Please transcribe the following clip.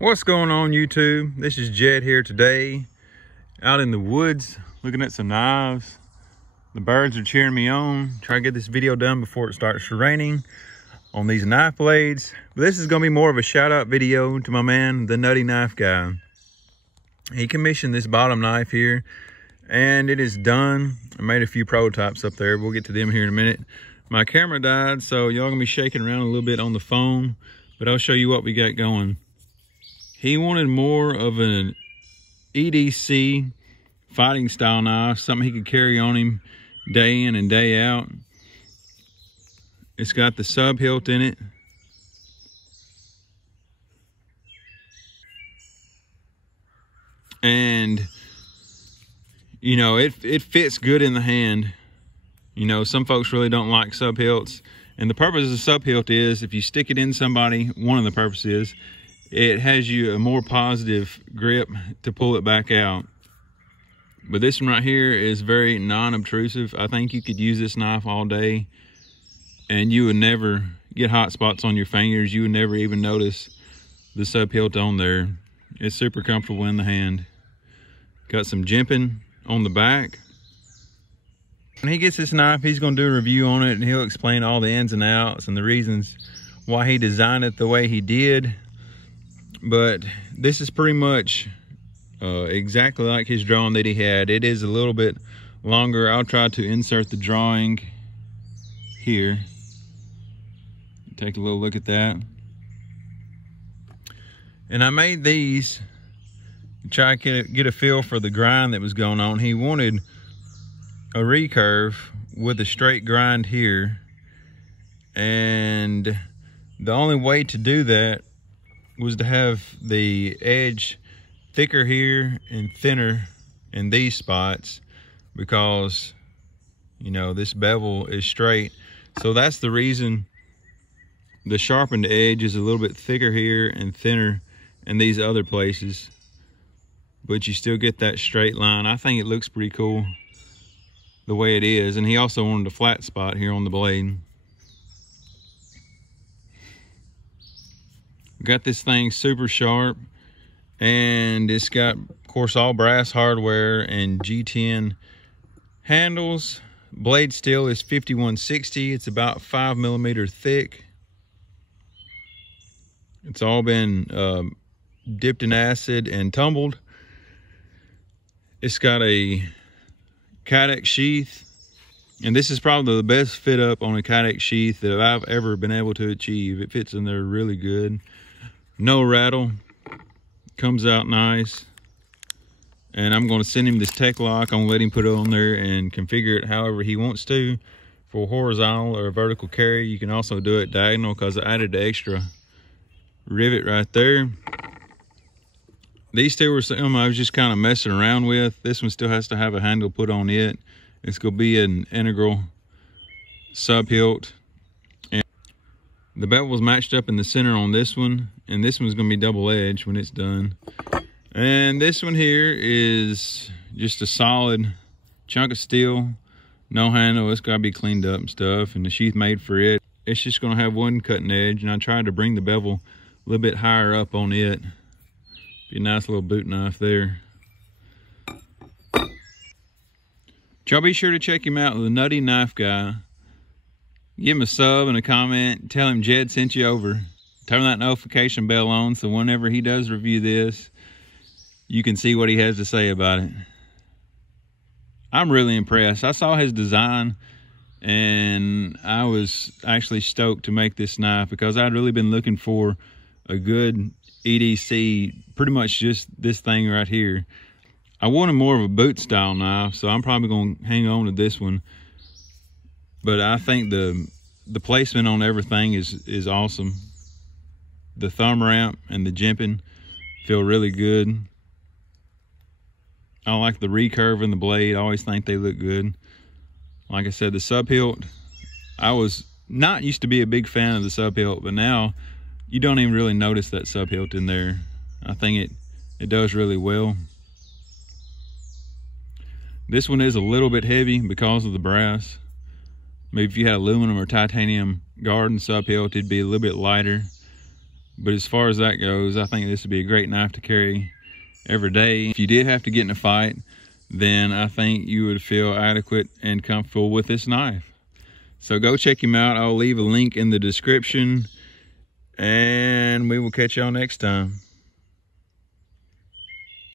What's going on, YouTube? This is Jed here today, out in the woods, looking at some knives. The birds are cheering me on. Try to get this video done before it starts raining on these knife blades. But this is gonna be more of a shout out video to my man, the Nutty Knife Guy. He commissioned this bottom knife here, and it is done. I made a few prototypes up there. We'll get to them here in a minute. My camera died, so y'all gonna be shaking around a little bit on the phone, but I'll show you what we got going. He wanted more of an EDC fighting style knife, something he could carry on him day in and day out. It's got the sub hilt in it. And, you know, it fits good in the hand. You know, some folks really don't like sub hilts. And the purpose of the sub hilt is, if you stick it in somebody, one of the purposes, it has you a more positive grip to pull it back out. But this one right here is very non-obtrusive. I think you could use this knife all day and you would never get hot spots on your fingers. You would never even notice the sub hilt on there. It's super comfortable in the hand. Got some jimping on the back. When he gets this knife, he's going to do a review on it, and he'll explain all the ins and outs and the reasons why he designed it the way he did. But this is pretty much exactly like his drawing that he had. It is a little bit longer. I'll try to insert the drawing here. Take a little look at that. And I made these to try to get a feel for the grind that was going on. He wanted a recurve with a straight grind here. And the only way to do that was to have the edge thicker here and thinner in these spots, because, you know, this bevel is straight. So that's the reason the sharpened edge is a little bit thicker here and thinner in these other places, but you still get that straight line. I think it looks pretty cool the way it is. And he also wanted a flat spot here on the blade. Got this thing super sharp, and it's got, of course, all brass hardware and G10 handles. Blade steel is 5160. It's about 5mm thick. It's all been dipped in acid and tumbled. It's got a Kydex sheath, and this is probably the best fit up on a Kydex sheath that I've ever been able to achieve. It fits in there really good. No rattle, comes out nice. And I'm going to send him this tech lock. I'm going to let him put it on there and configure it however he wants to for horizontal or vertical carry. You can also do it diagonal, because I added the extra rivet right there. These two were some I was just kind of messing around with. This one still has to have a handle put on it. It's going to be an integral sub hilt. The bevel's matched up in the center on this one, and this one's gonna be double edged when it's done. And this one here is just a solid chunk of steel, no handle. It's gotta be cleaned up and stuff, and the sheath made for it. It's just gonna have one cutting edge, and I tried to bring the bevel a little bit higher up on it. Be a nice little boot knife there. Y'all be sure to check him out, the Nutty Knife Guy. Give him a sub and a comment. Tell him Jed sent you over. Turn that notification bell on, so whenever he does review this, you can see what he has to say about it. I'm really impressed. I saw his design, and I was actually stoked to make this knife, because I'd really been looking for a good EDC, pretty much just this thing right here. I wanted more of a boot style knife, so I'm probably going to hang on to this one. But I think the placement on everything is awesome. The thumb ramp and the jimping feel really good. I like the recurve in the blade. I always think they look good. Like I said, the sub hilt, I was not used to be a big fan of the sub hilt, but now you don't even really notice that sub hilt in there. I think it does really well. This one is a little bit heavy because of the brass. Maybe if you had aluminum or titanium guard and sub hilt, it'd be a little bit lighter. But as far as that goes, I think this would be a great knife to carry every day. If you did have to get in a fight, then I think you would feel adequate and comfortable with this knife. So go check him out. I'll leave a link in the description, and we will catch y'all next time.